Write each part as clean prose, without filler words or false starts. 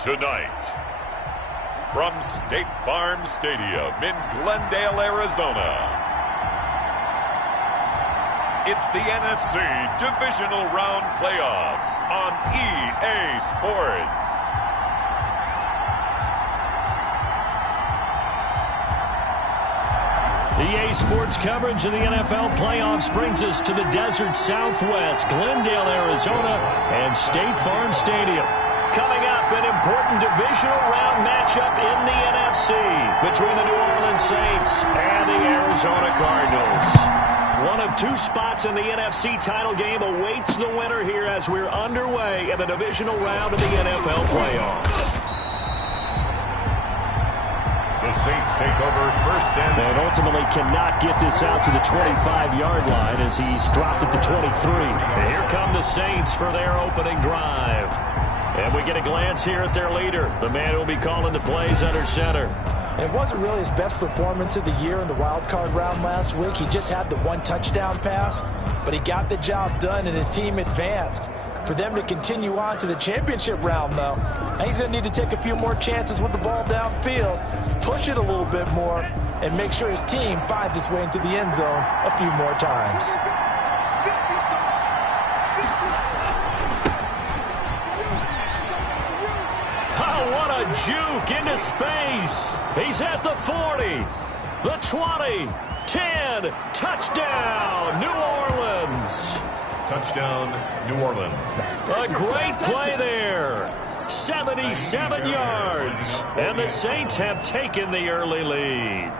Tonight, from State Farm Stadium in Glendale, Arizona, it's the NFC Divisional Round Playoffs on EA Sports. EA Sports coverage of the NFL playoffs brings us to the desert Southwest, Glendale, Arizona, and State Farm Stadium. Coming up, an important divisional round matchup in the NFC between the New Orleans Saints and the Arizona Cardinals. One of two spots in the NFC title game awaits the winner here as we're underway in the divisional round of the NFL playoffs. The Saints take over first and ultimately cannot get this out to the 25-yard line as he's dropped at the 23. And here come the Saints for their opening drive. And we get a glance here at their leader, the man who will be calling the plays under center. It wasn't really his best performance of the year in the wild card round last week. He just had the one touchdown pass, but he got the job done and his team advanced. For them to continue on to the championship round, though, and he's going to need to take a few more chances with the ball downfield, push it a little bit more, and make sure his team finds its way into the end zone a few more times. Oh, what a juke into space. He's at the 40, the 20, 10, touchdown, New Orleans. touchdown, New Orleans. A great play there. 77 yards. And the Saints have taken the early lead.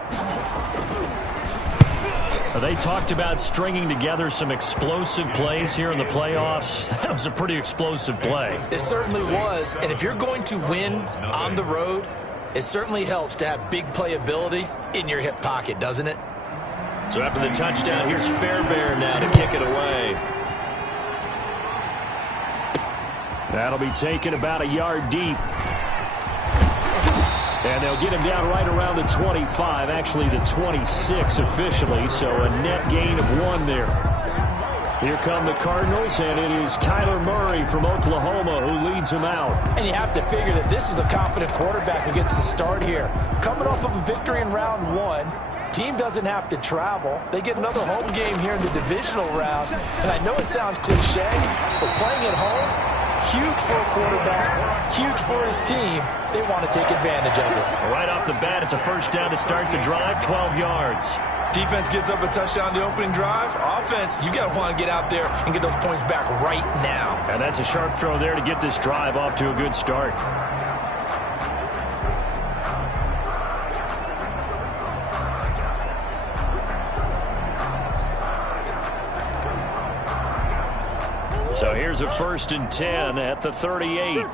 They talked about stringing together some explosive plays here in the playoffs. That was a pretty explosive play. It certainly was. And if you're going to win on the road, it certainly helps to have big playability in your hip pocket, doesn't it? So after the touchdown, here's Fairbairn now to kick it away. That'll be taken about a yard deep. And they'll get him down right around the 25, actually the 26 officially, so a net gain of 1 there. Here come the Cardinals, and it is Kyler Murray from Oklahoma who leads him out. And you have to figure that this is a confident quarterback who gets the start here. Coming off of a victory in round 1, team doesn't have to travel. They get another home game here in the divisional round. And I know it sounds cliche, but playing at home, huge for a quarterback, huge for his team. They want to take advantage of it. Right off the bat, it's a first down to start the drive, 12 yards. Defense gives up a touchdown the opening drive. Offense, you got to want to get out there and get those points back right now. And that's a sharp throw there to get this drive off to a good start. So here's a 1st and 10 at the 38.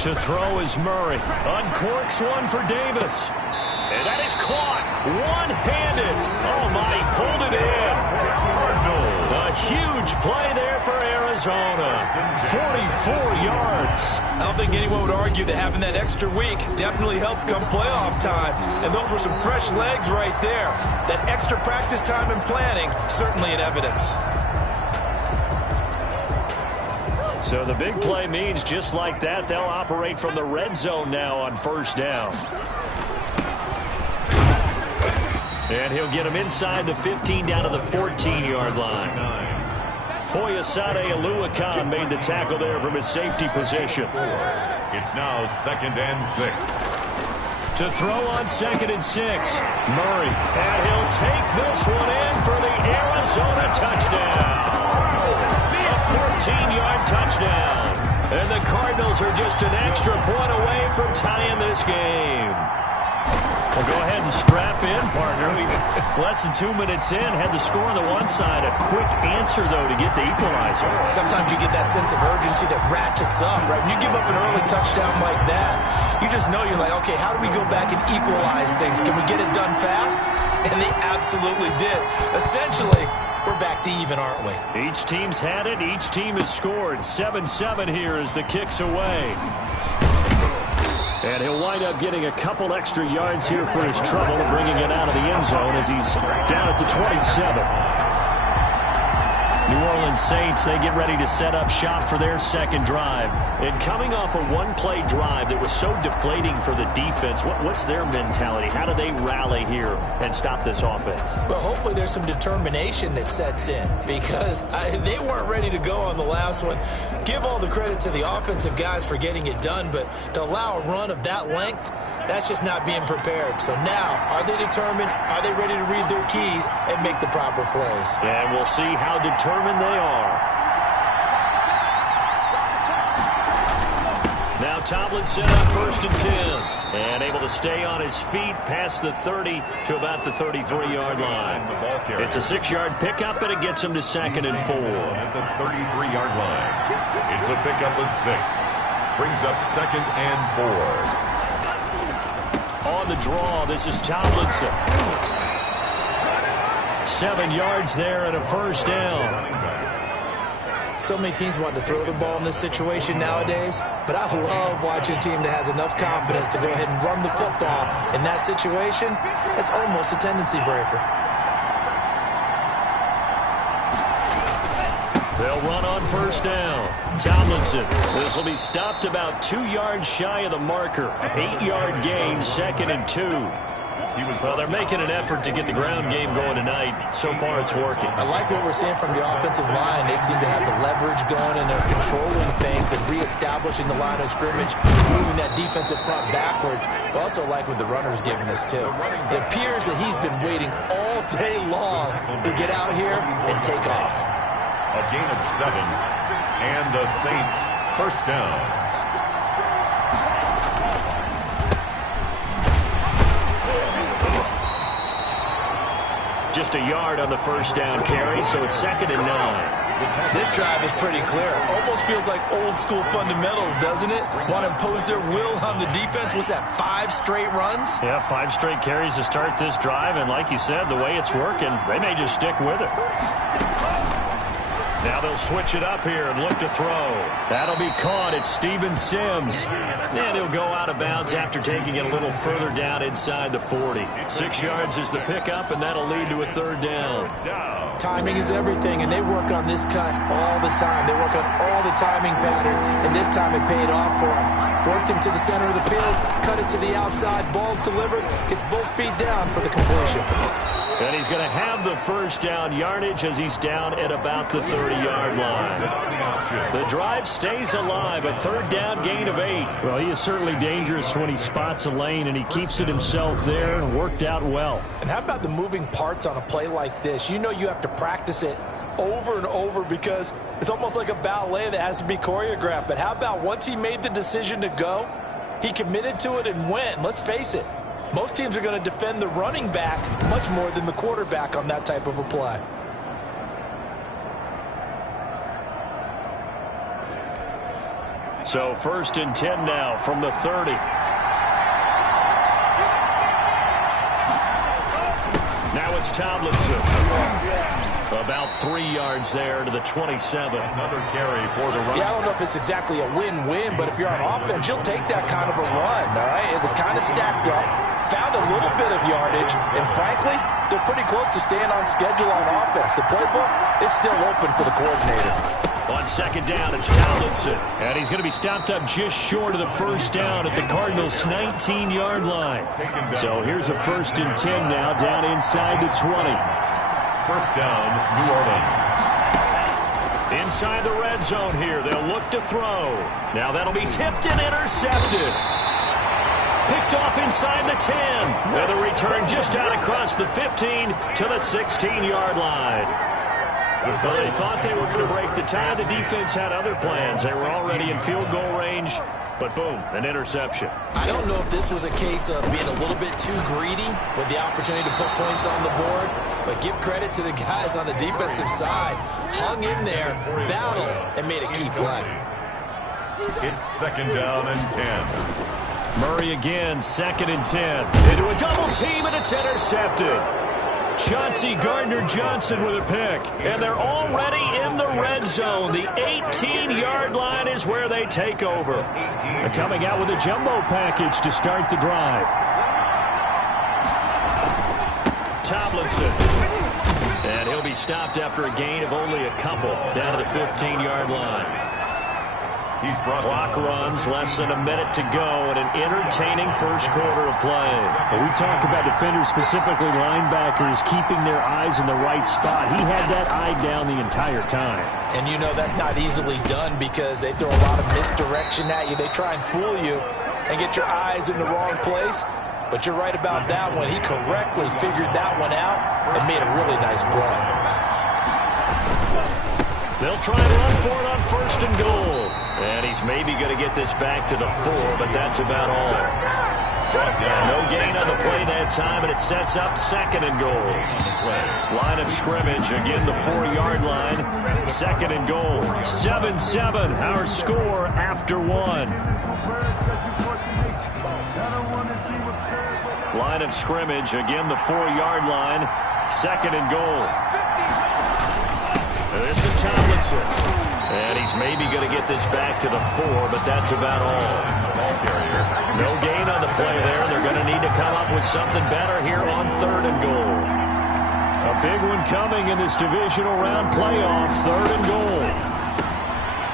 To throw is Murray. Uncorks one for Davis. And that is caught. One-handed. Oh, my, he pulled it in. A huge play there for Arizona. 44 yards. I don't think anyone would argue that having that extra week definitely helps come playoff time. And those were some fresh legs right there. That extra practice time and planning, certainly in evidence. So the big play means just like that, they'll operate from the red zone now on first down. And he'll get him inside the 15 down to the 14-yard line. Foyesade Aluakan made the tackle there from his safety position. It's now 2nd and 6. To throw on 2nd and 6, Murray. And he'll take this one in for the Arizona touchdown. A 14-yard touchdown. And the Cardinals are just an extra point away from tying this game. Well, go ahead and strap in, partner. Less than 2 minutes in, had the score on the one side. A quick answer, though, to get the equalizer. Sometimes you get that sense of urgency that ratchets up, right? When you give up an early touchdown like that, you just know you're like, okay, how do we go back and equalize things? Can we get it done fast? And they absolutely did. Essentially, we're back to even, aren't we? Each team's had it. Each team has scored. 7-7 here as the kick's away. And he'll wind up getting a couple extra yards here for his trouble, bringing it out of the end zone as he's down at the 27. New Orleans Orleans Saints, they get ready to set up shop for their second drive. And coming off a one-play drive that was so deflating for the defense, what's their mentality? How do they rally here and stop this offense? Well, hopefully there's some determination that sets in because they weren't ready to go on the last one. Give all the credit to the offensive guys for getting it done, but to allow a run of that length, that's just not being prepared. So now, are they determined? Are they ready to read their keys and make the proper plays? And we'll see how determined they are. Now Tomlinson up 1st and 10. And able to stay on his feet past the 30 to about the 33-yard line. It's a 6-yard pickup, and it gets him to 2nd and 4. At the 33-yard line. It's a pickup of 6. Brings up 2nd and 4. On the draw, this is Tomlinson. 7 yards there and a 1st down. So many teams want to throw the ball in this situation nowadays, but I love watching a team that has enough confidence to go ahead and run the football. In that situation, it's almost a tendency breaker. They'll run on 1st down. Tomlinson. This will be stopped about 2 yards shy of the marker. 8-yard gain, 2nd and 2. Well, they're making an effort to get the ground game going tonight. So far, it's working. I like what we're seeing from the offensive line. They seem to have the leverage going, and they're controlling things and reestablishing the line of scrimmage, moving that defensive front backwards. But also like what the runner's giving us, too. It appears that he's been waiting all day long to get out here and take off. A gain of 7, and the Saints 1st down. Just a yard on the 1st down carry, so it's 2nd and 9. This drive is pretty clear. Almost feels like old school fundamentals, doesn't it? Want to impose their will on the defense. What's that, 5 straight runs? Yeah, 5 straight carries to start this drive, and like you said, the way it's working, they may just stick with it. Now they'll switch it up here and look to throw. That'll be caught. It's Steven Sims. And he'll go out of bounds after taking it a little further down inside the 40. 6 yards is the pickup, and that'll lead to a 3rd down. Timing is everything, and they work on this cut all the time. They work on all the timing patterns, and this time it paid off for him. Worked him to the center of the field, cut it to the outside, ball's delivered, gets both feet down for the completion. And he's going to have the 1st down yardage as he's down at about the 30-yard line. The drive stays alive, a 3rd down gain of 8. Well, he is certainly dangerous when he spots a lane, and he keeps it himself there and worked out well. And how about the moving parts on a play like this? You know you have to practice it over and over because it's almost like a ballet that has to be choreographed. But how about once he made the decision to go, he committed to it and went. Let's face it. Most teams are going to defend the running back much more than the quarterback on that type of a play. So 1st and 10 now from the 30. Now it's Tomlinson. About 3 yards there to the 27. Another carry for the run. Yeah, I don't know if it's exactly a win-win, but if you're on offense, you'll take that kind of a run, all right? It was kind of stacked up, found a little bit of yardage, and frankly, they're pretty close to staying on schedule on offense. The playbook is still open for the coordinator. On 2nd down, it's Tomlinson. And he's going to be stopped up just short of the 1st down at the Cardinals' 19-yard line. So here's a 1st and 10 now down inside the 20. 1st down, New Orleans. Inside the red zone here, they'll look to throw. Now that'll be tipped and intercepted. Picked off inside the 10. And the return just out across the 15 to the 16-yard line. Well, they thought they were going to break the tie. The defense had other plans. They were already in field goal range, but boom, an interception. I don't know if this was a case of being a little bit too greedy with the opportunity to put points on the board, but give credit to the guys on the defensive side. Hung in there, battled, and made a key play. It's 2nd down and 10. Murray again, 2nd and 10. Into a double team, and it's intercepted. Chauncey Gardner-Johnson with a pick. And they're already in the red zone. The 18-yard line is where they take over. They're coming out with a jumbo package to start the drive. Tomlinson. And he'll be stopped after a gain of only a couple down to the 15-yard line. Clock runs, less than a minute to go, and an entertaining first quarter of play. Well, we talk about defenders, specifically linebackers, keeping their eyes in the right spot. He had that eye down the entire time. And you know that's not easily done because they throw a lot of misdirection at you. They try and fool you and get your eyes in the wrong place. But you're right about that one. He correctly figured that one out and made a really nice play. They'll try and run for it on first and goal. And he's maybe going to get this back to the 4, but that's about all. No gain on the play that time, and it sets up second and goal. Line of scrimmage, again the 4-yard line. Second and goal. 7-7, our score after 1. Line of scrimmage, again the 4-yard line. Second and goal. This is Tomlinson. And he's maybe going to get this back to the 4, but that's about all. No gain on the play there. They're going to need to come up with something better here on third and goal. A big one coming in this divisional round playoff, third and goal.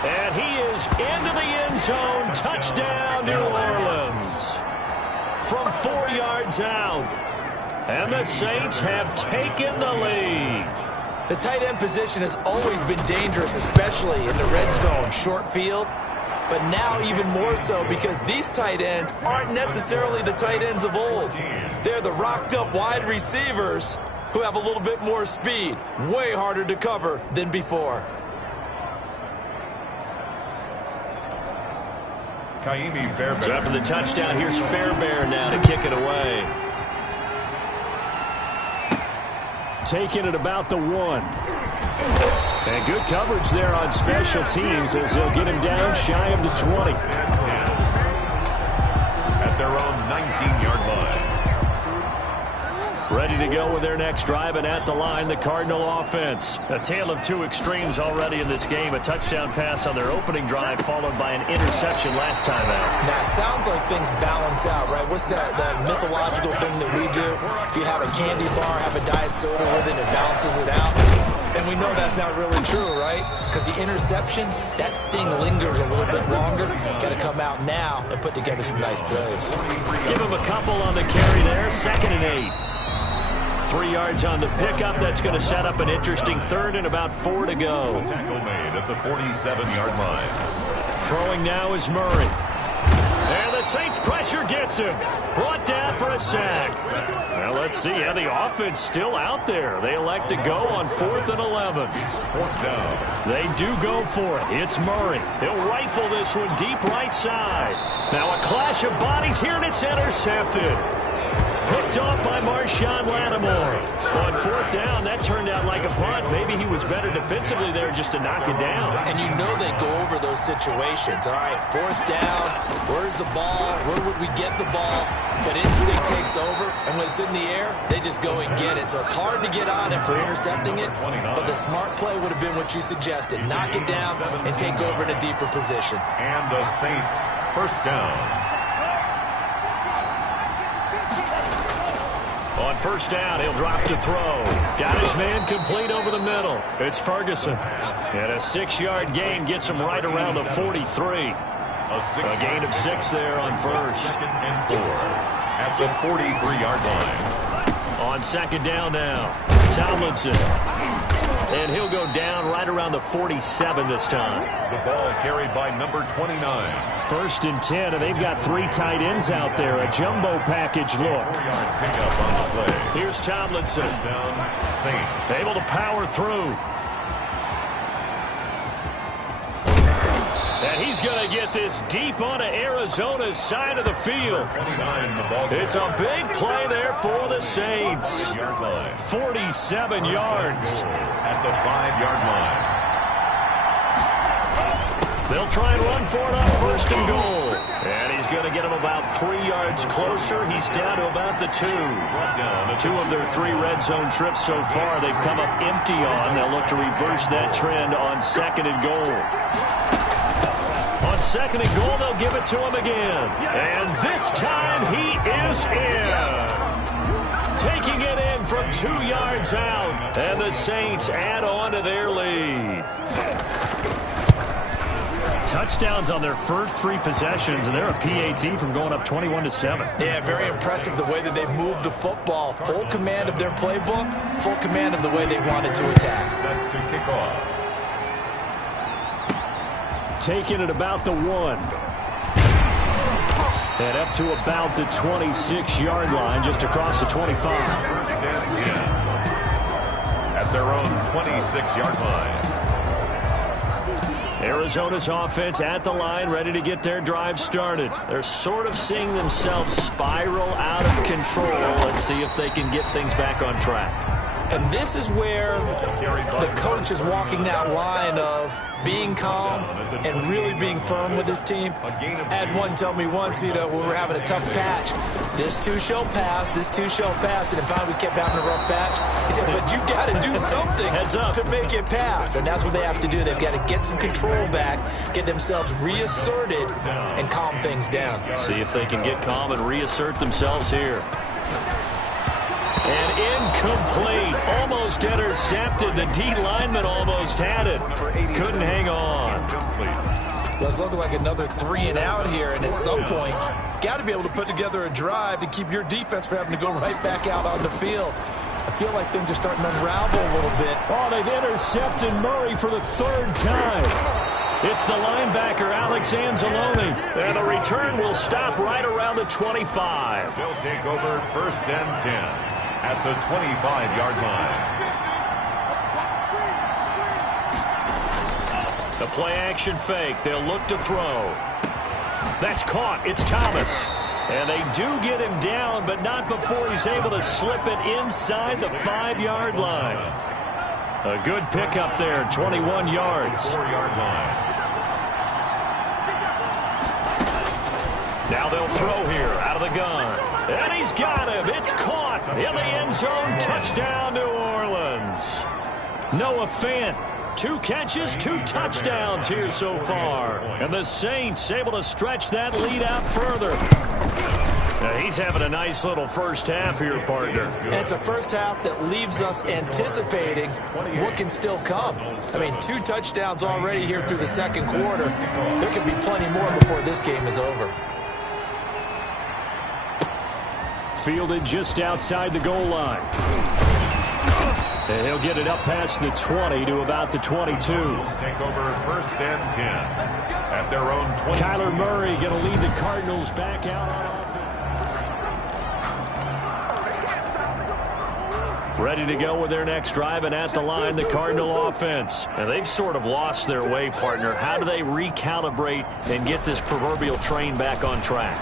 And he is into the end zone. Touchdown, New Orleans. From 4 yards out. And the Saints have taken the lead. The tight end position has always been dangerous, especially in the red zone, short field. But now even more so because these tight ends aren't necessarily the tight ends of old. They're the rocked-up wide receivers who have a little bit more speed. Way harder to cover than before. So after the touchdown, here's Fairbairn now to kick it away. Taking it about the 1. And good coverage there on special teams as they'll get him down shy of the 20. At their own 19-yard line. Ready to go with their next drive, and at the line, the Cardinal offense. A tale of two extremes already in this game. A touchdown pass on their opening drive, followed by an interception last time out. Now, it sounds like things balance out, right? What's that mythological thing that we do? If you have a candy bar, have a diet soda with it, it balances it out. And we know that's not really true, right? Because the interception, that sting lingers a little bit longer. Got to come out now and put together some nice plays. Give him a couple on the carry there. 2nd and 8. 3 yards on the pickup. That's going to set up an interesting third and about 4 to go. Tackle made at the 47-yard line. Throwing now is Murray. And the Saints pressure gets him. Brought down for a sack. Well, let's see how the offense still out there. They elect to go on 4th and 11. 4th down. They do go for it. It's Murray. He'll rifle this one deep right side. Now a clash of bodies here, and it's intercepted. Picked off by Marshawn Lattimore. On 4th down, that turned out like a punt. Maybe he was better defensively there just to knock it down. And you know they go over those situations. All right, 4th down, where's the ball? Where would we get the ball? But instinct takes over, and when it's in the air, they just go and get it. So it's hard to get on him for intercepting it, but the smart play would have been what you suggested. Knock it down and take over in a deeper position. And the Saints, first down. On 1st down, he'll drop to throw. Got his man complete over the middle. It's Ferguson. And a 6-yard gain gets him right around the 43. A gain of 6 there on first. 2nd and 4 at the 43-yard line. On 2nd down now, Tomlinson. And he'll go down right around the 47 this time. The ball carried by number 29. 1st and 10, and they've got 3 tight ends out there. A jumbo package look. 4-yard pickup on the play. Here's Tomlinson. Down, Saints. Able to power through. And he's going to get this deep onto Arizona's side of the field. It's a big play there for the Saints. 47 yards. At the 5-yard line. They'll try and run for it on 1st and goal. And he's going to get him about 3 yards closer. He's down to about the 2. 2 of their 3 red zone trips so far they've come up empty on. They'll look to reverse that trend on 2nd and goal. On 2nd and goal, they'll give it to him again. And this time he is in. taking it in from 2 yards out. And the Saints add on to their lead. Touchdowns on their first 3 possessions, and they're a PAT from going up 21-7. Yeah, very impressive the way that they've moved the football. Full command of their playbook, full command of the way they wanted to attack. Set to kick off. Taking it about the 1. And up to about the 26-yard line, just across the 25. First and 10. At their own 26-yard line. Arizona's offense at the line, ready to get their drive started. They're sort of seeing themselves spiral out of control. Let's see if they can get things back on track. And this is where the coach is walking that line of being calm and really being firm with his team. Had one tell me once, when we were having a tough patch, this too shall pass, this too shall pass. And if we kept having a rough patch, he said, but you got to do something to make it pass. And that's what they have to do. They've got to get some control back, get themselves reasserted, and calm things down. See if they can get calm and reassert themselves here. And incomplete. Almost intercepted. The D lineman almost had it. Couldn't hang on. Well, it's looking like another 3 and out here. And at some point, got to be able to put together a drive to keep your defense from having to go right back out on the field. I feel like things are starting to unravel a little bit. Oh, they've intercepted Murray for the 3rd time. It's the linebacker, Alex Anzalone. And the return will stop right around the 25. They'll take over first and 10. At the 25-yard line. The play-action fake. They'll look to throw. That's caught. It's Thomas. And they do get him down, but not before he's able to slip it inside the 5-yard line. A good pickup there, 21 yards. 4-yard line. Now they'll throw here out of the gun. And he's got him. It's caught in the end zone. Touchdown, New Orleans. Noah Fant, 2 catches, 2 touchdowns here so far. And the Saints able to stretch that lead out further. Now he's having a nice little first half here, partner. And it's a first half that leaves us anticipating what can still come. I mean, 2 touchdowns already here through the second quarter. There could be plenty more before this game is over. Fielded just outside the goal line. And he'll get it up past the 20 to about the 22. Take over first and 10 at their own 20. Kyler Murray going to lead the Cardinals back out on offense. Ready to go with their next drive, and at the line, the Cardinal offense. And they've sort of lost their way, partner. How do they recalibrate and get this proverbial train back on track?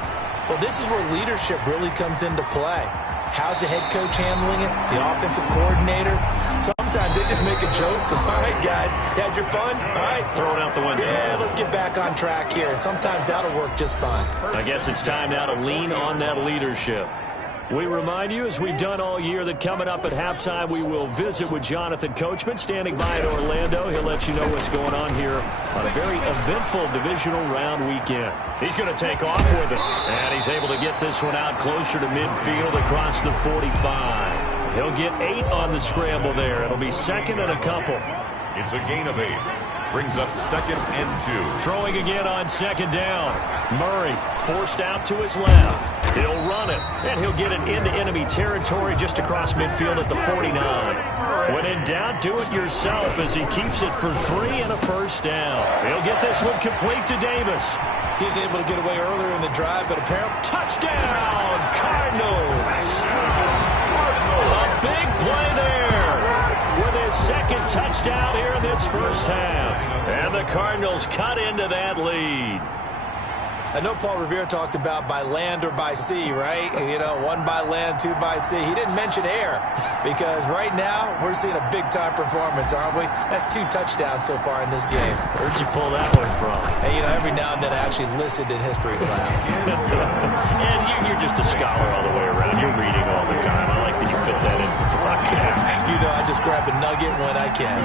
Well, this is where leadership really comes into play. How's the head coach handling it? The offensive coordinator? Sometimes they just make a joke. All right, guys, had your fun? All right. Throw it out the window. Yeah, let's get back on track here. And sometimes that'll work just fine. I guess it's time now to lean on that leadership. We remind you, as we've done all year, that coming up at halftime, we will visit with Jonathan Coachman, standing by in Orlando. He'll let you know what's going on here on a very eventful divisional round weekend. He's going to take off with it. And he's able to get this one out closer to midfield across the 45. He'll get 8 on the scramble there. It'll be second and a couple. It's a gain of 8. Brings up second and 2. Throwing again on second down. Murray forced out to his left. He'll run it, and he'll get it into enemy territory just across midfield at the 49. When in doubt, do it yourself as he keeps it for 3 and a first down. He'll get this one complete to Davis. He was able to get away earlier in the drive, but apparently... Touchdown, Cardinals! A big play there with his second touchdown here in this first half. And the Cardinals cut into that lead. I know Paul Revere talked about by land or by sea, right? 1 by land, 2 by sea. He didn't mention air because right now we're seeing a big-time performance, aren't we? That's 2 touchdowns so far in this game. Where'd you pull that one from? Hey, every now and then I actually listened in history class. And you're just a scholar all the way around. You're reading all the time. I like that you fit that in for the broadcast. I just grab a nugget when I can.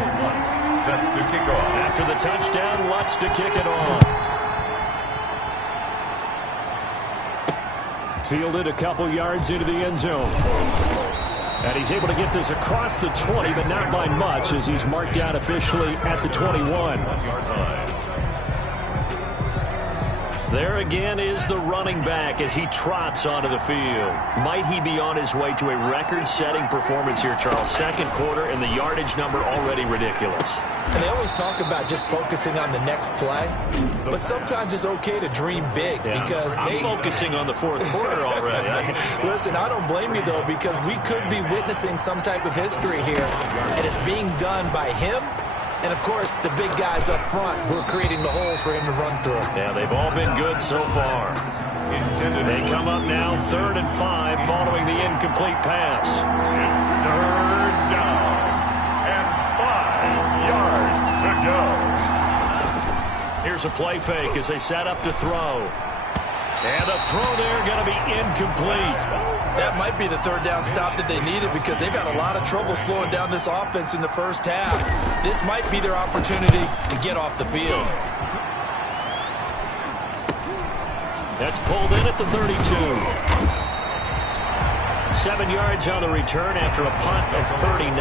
Set to kick off. After the touchdown, Lutz to kick it off. Fielded a couple yards into the end zone. And he's able to get this across the 20, but not by much, as he's marked down officially at the 21. There again is the running back as he trots onto the field. Might he be on his way to a record-setting performance here, Charles? Second quarter, and the yardage number already ridiculous. And they always talk about just focusing on the next play, but sometimes it's okay to dream big because I'm focusing on the fourth quarter already. Listen, I don't blame you, though, because we could be witnessing some type of history here, and it's being done by him and, of course, the big guys up front who are creating the holes for him to run through. Yeah, they've all been good so far. They come up now 3rd and 5 following the incomplete pass. It's 3rd down and 5 yards to go. Here's a play fake as they set up to throw. And the throw there going to be incomplete. That might be the 3rd down stop that they needed because they've had a lot of trouble slowing down this offense in the first half. This might be their opportunity to get off the field. That's pulled in at the 32. 7 yards on the return after a punt of 39.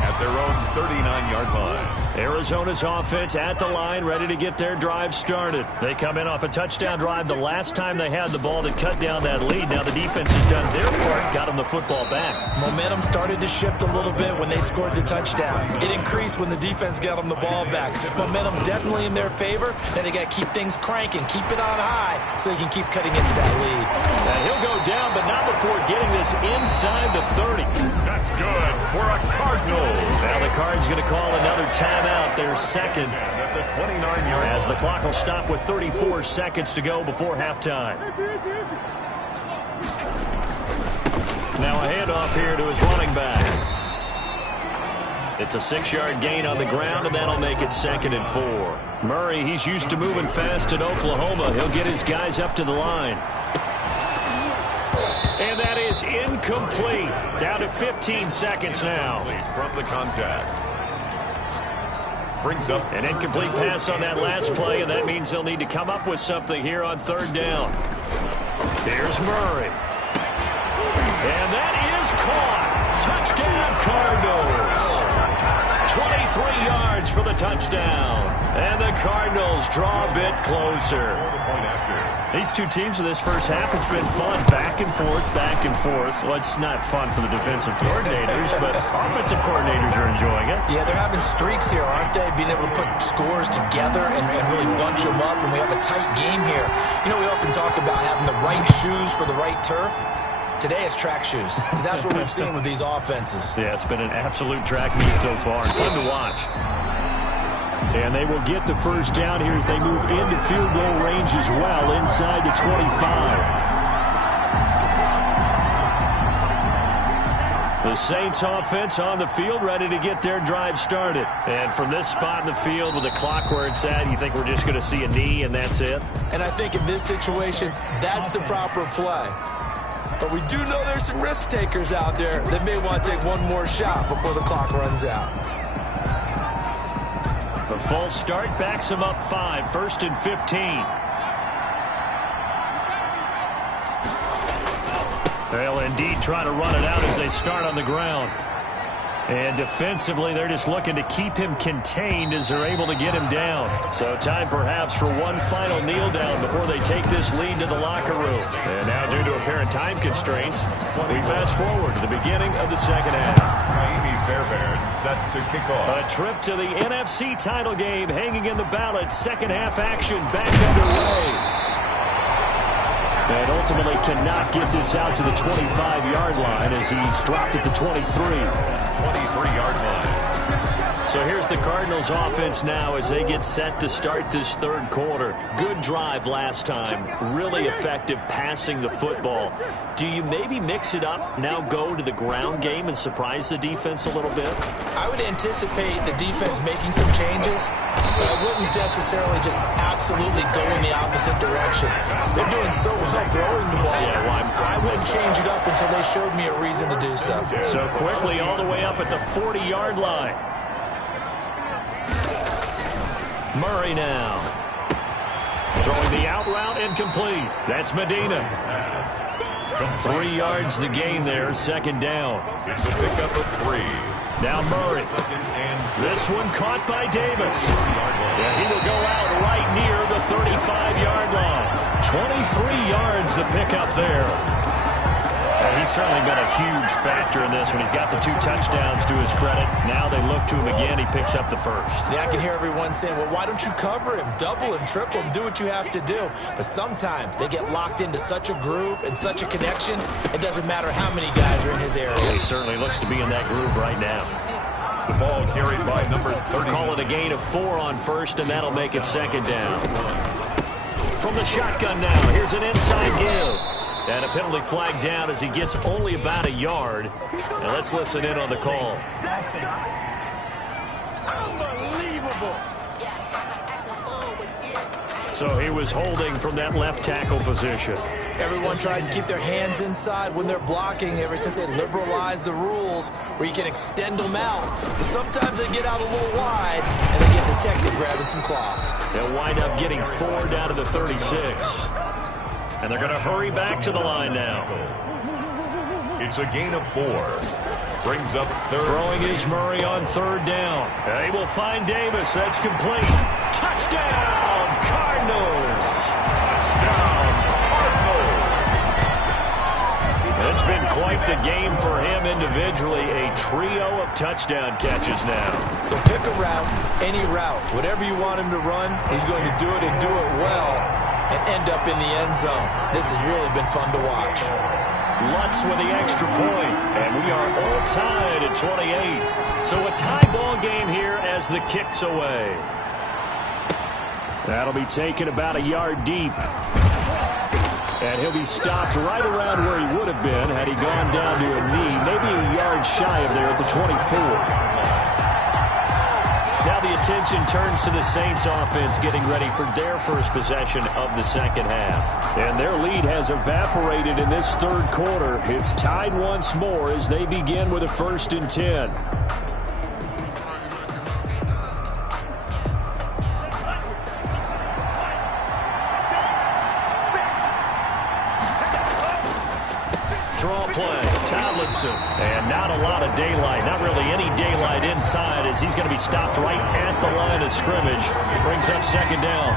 At their own 39-yard line. Arizona's offense at the line, ready to get their drive started. They come in off a touchdown drive the last time they had the ball to cut down that lead. Now the defense has done their part, got them the football back. Momentum started to shift a little bit when they scored the touchdown. It increased when the defense got them the ball back. Momentum definitely in their favor. Now they got to keep things cranking, keep it on high so they can keep cutting into that lead. And he'll go down, but not before getting this inside the 30. That's good for a Cardinal. Now the Card's going to call another timeout. Their second. At the 29-yard as the clock will stop with 34 seconds to go before halftime. Now a handoff here to his running back. It's a 6-yard gain on the ground, and that'll make it 2nd and 4. Murray, he's used to moving fast in Oklahoma. He'll get his guys up to the line. And that is incomplete. Down to 15 seconds now. From the contact. Brings up an incomplete pass on that last play, and that means they'll need to come up with something here on 3rd down. Here's Murray. And that is caught. Touchdown, Cardinals. 23 yards for the touchdown. And the Cardinals draw a bit closer. These two teams in this first half, it's been fun. Back and forth, back and forth. Well, it's not fun for the defensive coordinators, but offensive coordinators are enjoying it. Yeah, they're having streaks here, aren't they? Being able to put scores together and really bunch them up, and we have a tight game here. You know, we often talk about having the right shoes for the right turf. Today it's track shoes, because that's what we've seen with these offenses. Yeah, it's been an absolute track meet so far, and fun to watch. And they will get the first down here as they move into field goal range as well, inside the 25. The Saints offense on the field, ready to get their drive started. And from this spot in the field with the clock where it's at, you think we're just going to see a knee and that's it? And I think in this situation, that's the proper play. But we do know there's some risk takers out there that may want to take one more shot before the clock runs out. The false start backs him up 5, 1st and 15. They'll indeed try to run it out as they start on the ground. And defensively, they're just looking to keep him contained as they're able to get him down. So time perhaps for one final kneel down before they take this lead to the locker room. And now due to apparent time constraints, we fast forward to the beginning of the second half. Miami Fairbairn set to kick off. A trip to the NFC title game hanging in the balance. Second half action back underway. And ultimately cannot get this out to the 25-yard line as he's dropped at the 23. 23-yard line. So here's the Cardinals offense now as they get set to start this third quarter. Good drive last time. Really effective passing the football. Do you maybe mix it up, now go to the ground game and surprise the defense a little bit? I would anticipate the defense making some changes, but I wouldn't necessarily just absolutely go in the opposite direction. They're doing so well throwing the ball. Yeah, well, I wouldn't change it up until they showed me a reason to do so. So quickly all the way up at the 40-yard line. Murray now. Throwing the out route incomplete. That's Medina. 3 yards the gain there, second down. It's a pickup of 3. Now Murray. This one caught by Davis. Yeah, he will go out right near the 35-yard line. 23 yards the pickup there. And he's certainly been a huge factor in this one. He's got the 2 touchdowns to his credit. Now they look to him again. He picks up the first. Yeah, I can hear everyone saying, well, why don't you cover him, double him, triple him, do what you have to do. But sometimes they get locked into such a groove and such a connection, it doesn't matter how many guys are in his area. Well, he certainly looks to be in that groove right now. The ball carried by number 30. Call it a gain of 4 on first, and that'll make it second down. From the shotgun now, here's an inside give. And a penalty flag down as he gets only about a yard. And let's listen in on the call. Unbelievable. So he was holding from that left tackle position. Everyone tries to keep their hands inside when they're blocking ever since they liberalized the rules where you can extend them out. But sometimes they get out a little wide and they get detected grabbing some cloth. They'll wind up getting 4 down to the 36. And they're going to hurry back to the line now. It's a gain of 4. Brings up third. Throwing is Murray on third down. They will find Davis. That's complete. Touchdown, Cardinals. Touchdown, Cardinals. It's been quite the game for him individually. A trio of touchdown catches now. So pick a route, any route. Whatever you want him to run, he's going to do it and do it well and end up in the end zone. This has really been fun to watch. Lutz with the extra point, and we are all tied at 28. So a tie ball game here as the kick's away. That'll be taken about a yard deep. And he'll be stopped right around where he would have been had he gone down to a knee, maybe a yard shy of there at the 24. Now the attention turns to the Saints offense getting ready for their first possession of the second half. And their lead has evaporated in this third quarter. It's tied once more as they begin with a 1st and 10. Draw play, Tomlinson, and not a lot of daylight, not really any daylight inside as he's going to be stopped right at the line of scrimmage. Brings up second down.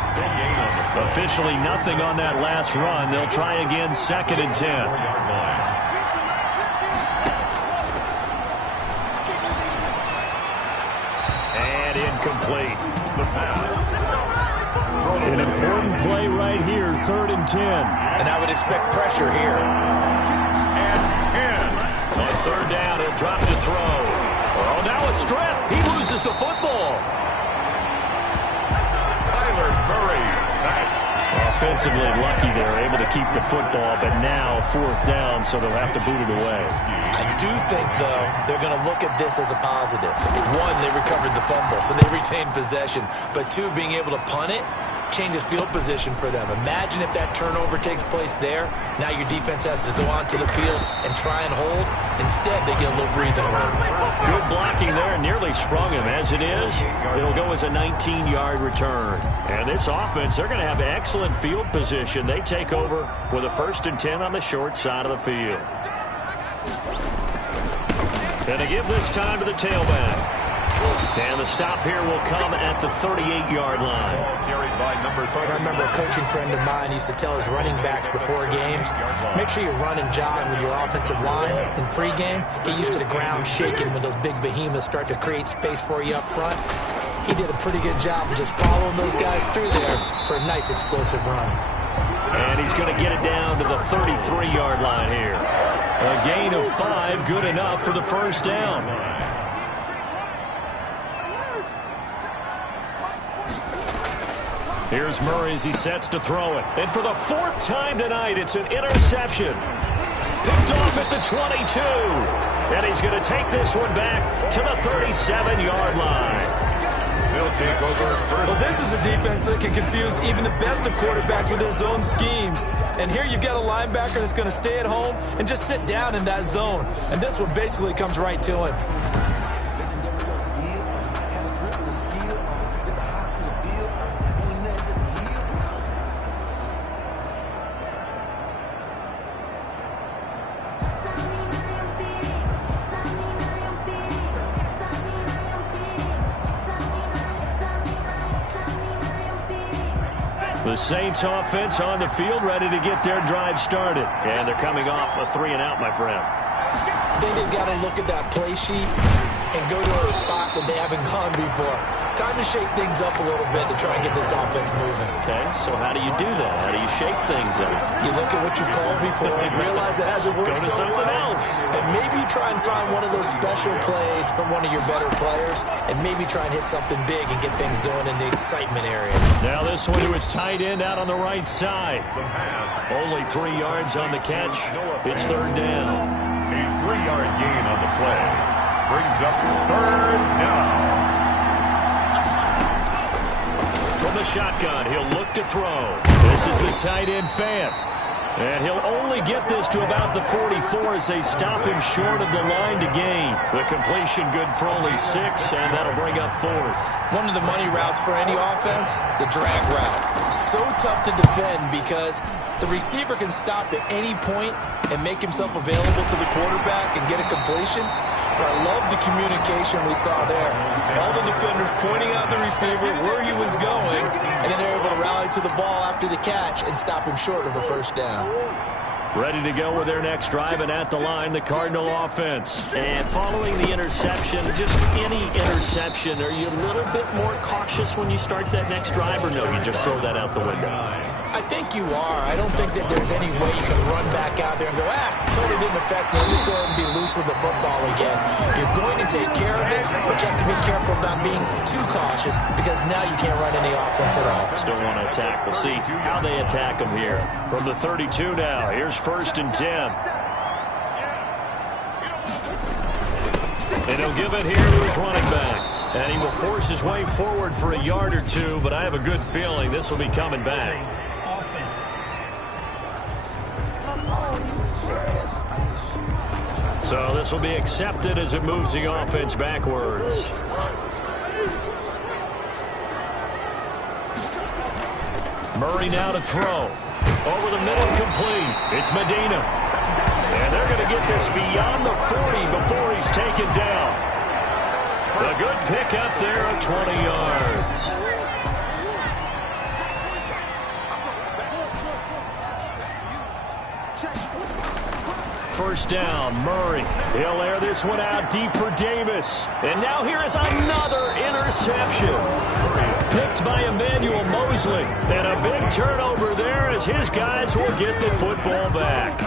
Officially nothing on that last run. They'll try again, 2nd and 10. And incomplete. The pass. An important play right here, 3rd and 10. And I would expect pressure here. On third down, he'll drop to throw. Oh, now it's stripped. He loses the football. Kyler Murray sacked. Offensively lucky they're able to keep the football, but now 4th down, so they'll have to boot it away. I do think, though, they're going to look at this as a positive. 1, they recovered the fumble, so they retained possession. But 2, being able to punt it changes field position for them. Imagine if that turnover takes place there. Now your defense has to go onto the field and try and hold. Instead, they get a little breathing room. Good blocking there, nearly sprung him. As it is, it'll go as a 19-yard return. And this offense, they're going to have excellent field position. They take over with a 1st and 10 on the short side of the field. And they give this time to the tailback. And the stop here will come at the 38-yard line. I remember a coaching friend of mine used to tell his running backs before games, make sure you run and jog with your offensive line in pregame. Get used to the ground shaking when those big behemoths start to create space for you up front. He did a pretty good job of just following those guys through there for a nice explosive run. And he's going to get it down to the 33-yard line here. A gain of 5, good enough for the 1st down. Here's Murray as he sets to throw it. And for the 4th time tonight, it's an interception. Picked off at the 22. And he's going to take this one back to the 37-yard line. They'll take over first. Well, this is a defense that can confuse even the best of quarterbacks with their zone schemes. And here you've got a linebacker that's going to stay at home and just sit down in that zone. And this one basically comes right to him. The Saints offense on the field, ready to get their drive started. And they're coming off a 3-and-out, my friend. I think they've got to look at that play sheet and go to a spot that they haven't gone before. Time to shake things up a little bit to try and get this offense moving. Okay, so how do you do that? How do you shake things up? You look at what you called before and realize it hasn't worked Go to so something well. else. And maybe try and find one of those special plays from one of your better players and maybe try and hit something big and get things going in the excitement area. Now this one to his tight end out on the right side. Only 3 yards on the catch. It's third down. A 3-yard gain on the play. Brings up third down. From the shotgun, he'll look to throw. This is the tight end fan. And he'll only get this to about the 44 as they stop him short of the line to gain. The completion good for only 6, and that'll bring up fourth. One of the money routes for any offense, the drag route. So tough to defend because the receiver can stop at any point and make himself available to the quarterback and get a completion. But I love the communication we saw there. All the defenders pointing out the receiver where he was going, and then they're able to rally to the ball after the catch and stop him short of a first down. Ready to go with their next drive, and at the line, the Cardinal offense. And following the interception, just any interception, are you a little bit more cautious when you start that next drive, or no, you just throw that out the window? I think you are. I don't think that there's any way you can run back out there and go, totally didn't affect me. Just go ahead and be loose with the football again. You're going to take care of it, but you have to be careful about being too cautious because now you can't run any offense at all. Still want to attack. We'll see how they attack him here. From the 32 now, here's 1st and 10. And he'll give it here to his running back. And he will force his way forward for a yard or two, but I have a good feeling this will be coming back. So this will be accepted as it moves the offense backwards. Murray now to throw. Over the middle, complete. It's Medina. And they're going to get this beyond the 40 before he's taken down. A good pickup there of 20 yards. First down, Murray. He'll air this one out deep for Davis. And now here is another interception. Picked by Emmanuel Mosley. And a big turnover there as his guys will get the football back.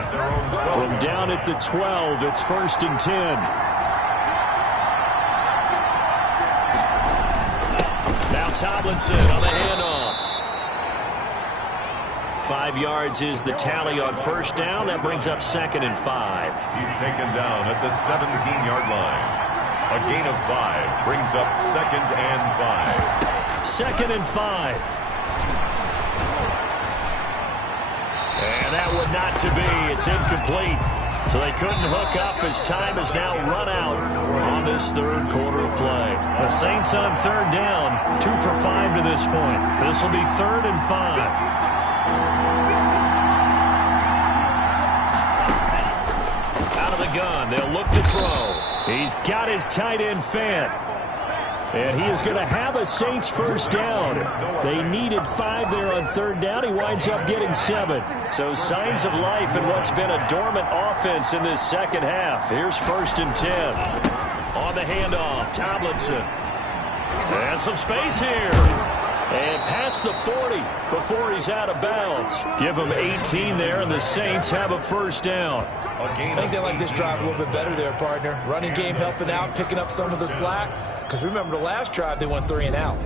From down at the 12, it's 1st and 10. Now Tomlinson on the handoff. 5 yards is the tally on first down. That brings up 2nd and 5. He's taken down at the 17-yard line. A gain of 5 brings up 2nd and 5. 2nd and 5. And that one not to be. It's incomplete. So they couldn't hook up as time has now run out on this third quarter of play. The Saints on third down, 2 for 5 to this point. This will be 3rd and 5. Gun. They'll look to throw. He's got his tight end fan. And he is going to have a Saints first down. They needed 5 there on third down. He winds up getting 7. So signs of life in what's been a dormant offense in this second half. Here's 1st and 10. On the handoff, Tomlinson. And some space here. And past the 40 before he's out of bounds. Give him 18 there, and the Saints have a first down. I think they like this drive a little bit better there, partner. Running game helping out, picking up some of the slack. Because remember, the last drive, they went 3 and out.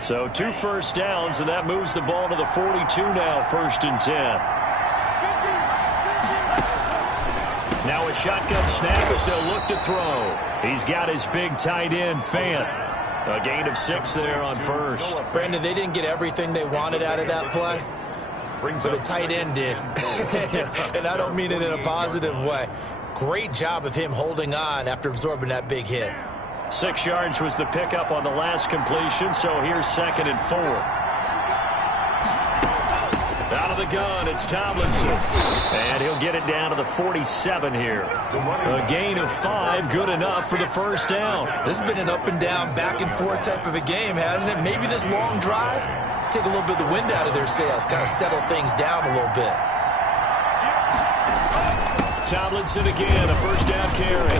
So 2 first downs, and that moves the ball to the 42 now, 1st and 10. Now a shotgun snap as they'll look to throw. He's got his big tight end, Fant. A gain of 6 there on first. Brandon, they didn't get everything they wanted out of that play, but the tight end did. And I don't mean it in a positive way. Great job of him holding on after absorbing that big hit. 6 yards was the pickup on the last completion, so here's 2nd and 4. Out of the gun. It's Tomlinson. And he'll get it down to the 47 here. A gain of 5, good enough for the first down. This has been an up and down, back and forth type of a game, hasn't it? Maybe this long drive, take a little bit of the wind out of their sails, kind of settle things down a little bit. Tomlinson again, a first down carry.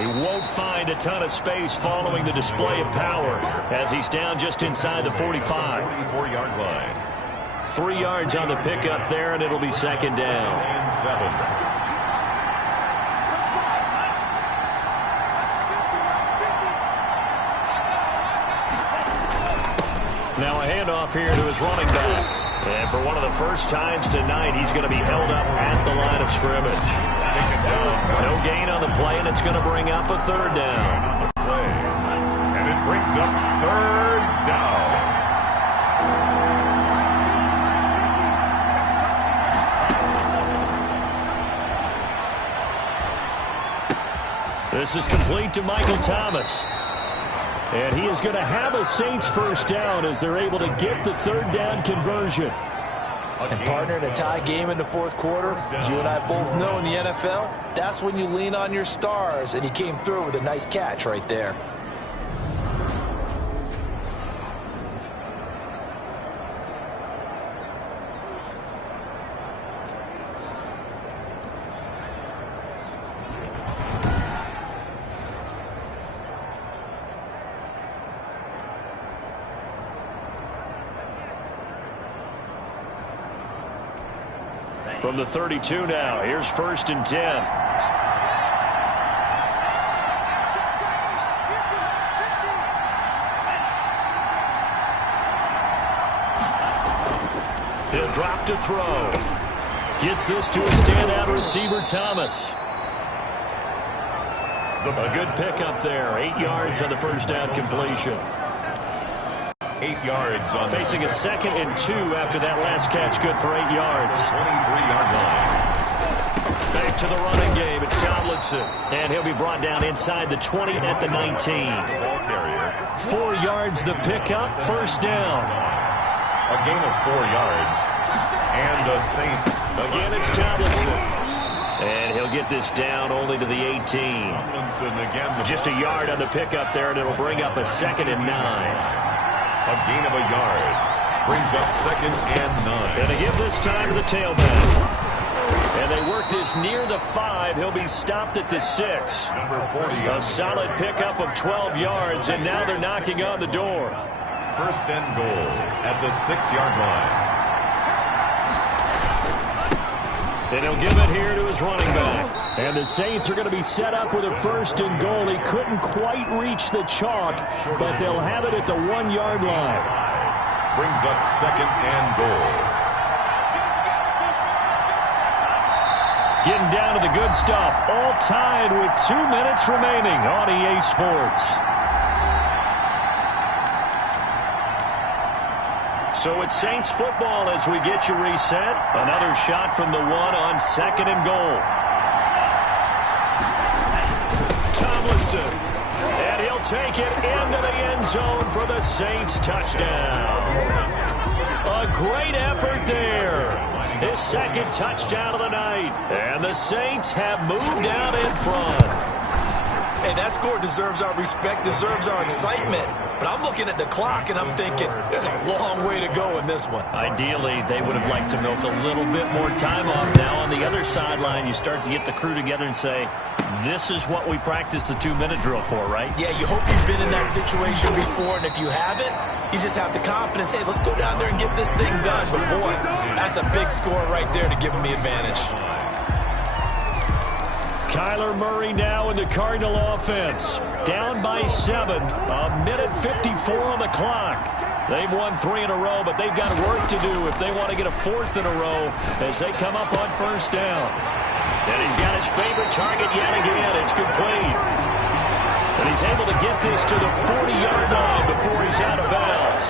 He won't find a ton of space following the display of power as he's down just inside the 45. 44-yard line. 3 yards on the pickup there, and it'll be second down. And 7. Now a handoff here to his running back. And for one of the first times tonight, he's going to be held up at the line of scrimmage. No gain on the play, and it's going to bring up a third down. And it brings up third down. This is complete to Michael Thomas. And he is going to have a Saints first down as they're able to get the third down conversion. And partner, in a tie game in the fourth quarter, you and I both know in the NFL, that's when you lean on your stars, and he came through with a nice catch right there. From the 32 now, here's 1st and 10. He'll drop to throw. Gets this to a standout receiver, Thomas. A good pickup there. 8 yards on the first down completion. 8 yards on facing a 2nd and 2 after that last catch, good for 8 yards. 23-yard line. Back to the running game. It's Tomlinson. And he'll be brought down inside the 20 at the 19. Ball carrier. 4 yards the pickup, first down. A gain of 4 yards. And the Saints. Again, it's Tomlinson. And he'll get this down only to the 18. Tomlinson again. Just a yard on the pickup there, and it'll bring up a 2nd and 9. A gain of a yard. Brings up 2nd and 9. And they give this time to the tailback. And they work this near the 5. He'll be stopped at the 6. Number 40. A solid pickup of 12 yards, and now they're knocking on the door. 1st and goal at the 6-yard line. And he'll give it here to his running back. And the Saints are going to be set up with a 1st and goal. He couldn't quite reach the chalk, but they'll have it at the 1-yard line. Brings up 2nd and goal. Getting down to the good stuff. All tied with 2 minutes remaining on EA Sports. So it's Saints football as we get you reset. Another shot from the 1 on 2nd and goal. Tomlinson. And he'll take it into the end zone for the Saints touchdown. A great effort there. His 2nd touchdown of the night. And the Saints have moved out in front. Hey, that score deserves our respect, deserves our excitement. But I'm looking at the clock, and I'm thinking, there's a long way to go in this one. Ideally, they would have liked to milk a little bit more time off. Now, on the other sideline, you start to get the crew together and say, this is what we practiced the 2-minute drill for, right? Yeah, you hope you've been in that situation before, and if you haven't, you just have the confidence, hey, let's go down there and get this thing done. But, boy, that's a big score right there to give them the advantage. Kyler Murray now in the Cardinal offense. Down by 7. A minute 54 on the clock. They've won 3 in a row, but they've got work to do if they want to get a 4th in a row as they come up on 1st down. And he's got his favorite target yet again. It's complete. And he's able to get this to the 40-yard line before he's out of bounds.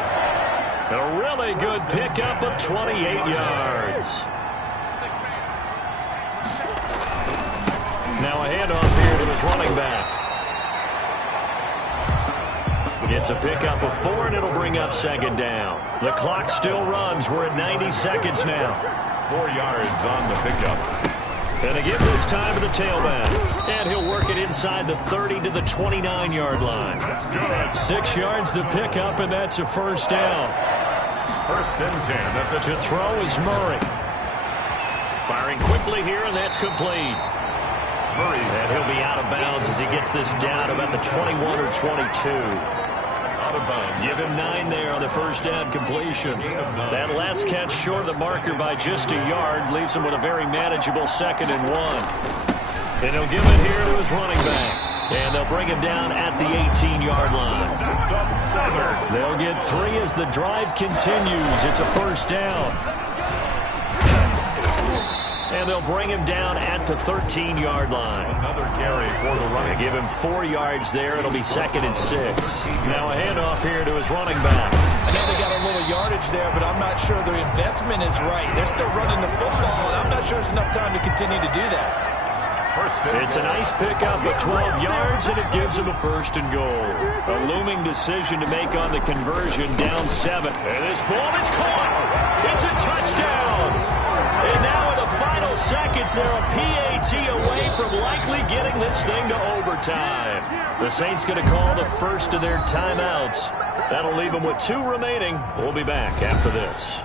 A really good pickup of 28 yards. Now a handoff here to his running back. The Gets a pickup of 4, and it'll bring up second down. The clock still runs. We're at 90 seconds now. 4 yards on the pickup. And again this time to the tailback. And he'll work it inside the 30 to the 29-yard line. That's good. 6 yards the pickup, and that's a first down. First and 10. That's To throw is Murray. Firing quickly here, and that's complete. Murray's And he'll be out of bounds as he gets this down about the 21 or 22. out of bounds. Give him 9 there on the first down completion. That last catch short of the marker by just a yard leaves him with a very manageable 2nd and 1. And he'll give it here to his running back. And they'll bring him down at the 18-yard line. That's another. They'll get 3 as the drive continues. It's a first down. And they'll bring him down at the 13-yard line. Another carry for the running. They give him 4 yards there. It'll be 2nd and 6. Now a handoff here to his running back. I know they got a little yardage there, but I'm not sure their investment is right. They're still running the football, and I'm not sure it's enough time to continue to do that. It's a nice pickup of 12 yards, and it gives him a 1st and goal. A looming decision to make on the conversion, down 7. And this ball is caught. It's a touchdown. And now in the final seconds, they're a PAT away from likely getting this thing to overtime. The Saints going to call the first of their timeouts. That'll leave them with 2 remaining. We'll be back after this.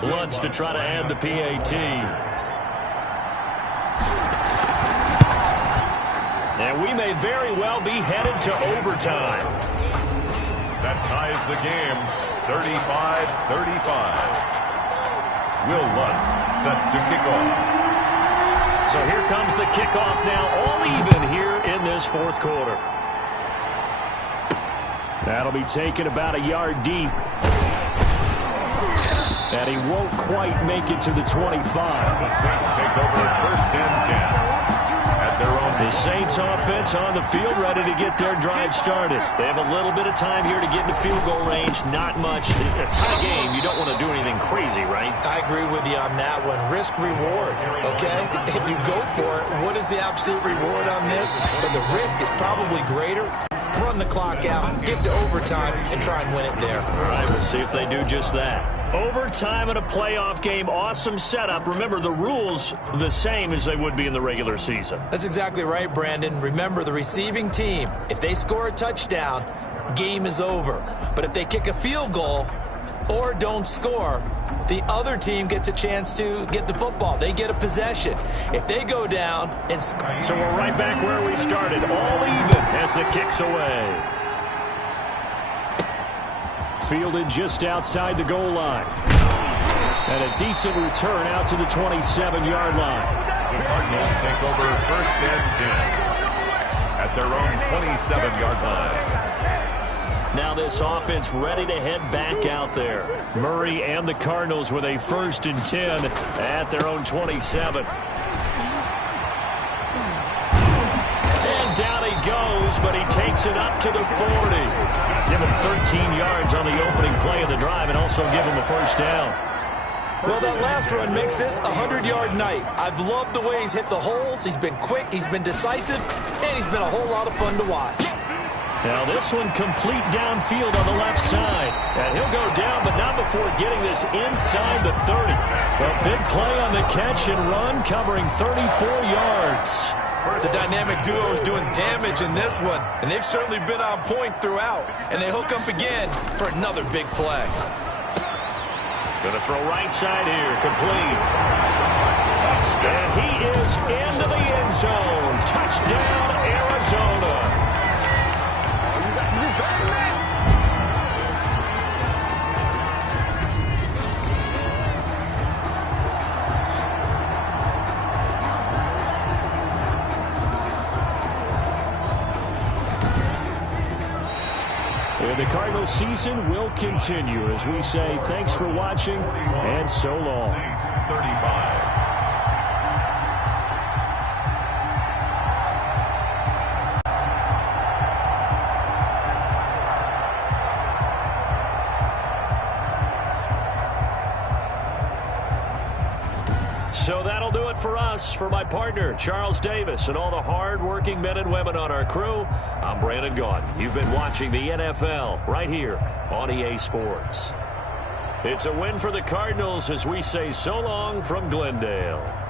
Bloods to try to add the PAT. And we may very well be headed to overtime. That ties the game, 35-35. Will Lutz set to kick off. So here comes the kickoff now, all even here in this 4th quarter. That'll be taken about a yard deep. And he won't quite make it to the 25. The Saints take over 1st and 10. The Saints offense on the field ready to get their drive started. They have a little bit of time here to get into field goal range. Not much. A tie game, you don't want to do anything crazy, right? I agree with you on that one. Risk reward, okay? If you go for it, what is the absolute reward on this? But the risk is probably greater. Run the clock out, get to overtime, and try and win it there. All right, we'll see if they do just that. Overtime in a playoff game, awesome setup. Remember, the rules the same as they would be in the regular season. That's exactly right, Brandon. Remember, the receiving team, if they score a touchdown, game is over. But if they kick a field goal or don't score, the other team gets a chance to get the football. They get a possession. If they go down and score. So we're right back where we started, all even as the kick's away. Fielded just outside the goal line. And a decent return out to the 27-yard line. The Cardinals take over 1st and 10 at their own 27-yard line. Now this offense ready to head back out there. Murray and the Cardinals with a 1st and 10 at their own 27. And down he goes, but he takes it up to the 40. Give him 13 yards on the opening play of the drive and also give him a 1st down. Well, that last run makes this a 100-yard night. I've loved the way he's hit the holes. He's been quick, he's been decisive, and he's been a whole lot of fun to watch. Now this one complete downfield on the left side. And he'll go down, but not before getting this inside the 30. A big play on the catch and run, covering 34 yards. The dynamic duo is doing damage in this one, and they've certainly been on point throughout. And they hook up again for another big play. Going to throw right side here, complete. And he is into the end zone. Touchdown, Arizona. The Cardinals season will continue as we say thanks for watching and so long. Saints 35. So So that'll do it for us. For my partner, Charles Davis, and all the hard-working men and women on our crew, I'm Brandon Gaudin. You've been watching the NFL right here on EA Sports. It's a win for the Cardinals as we say so long from Glendale.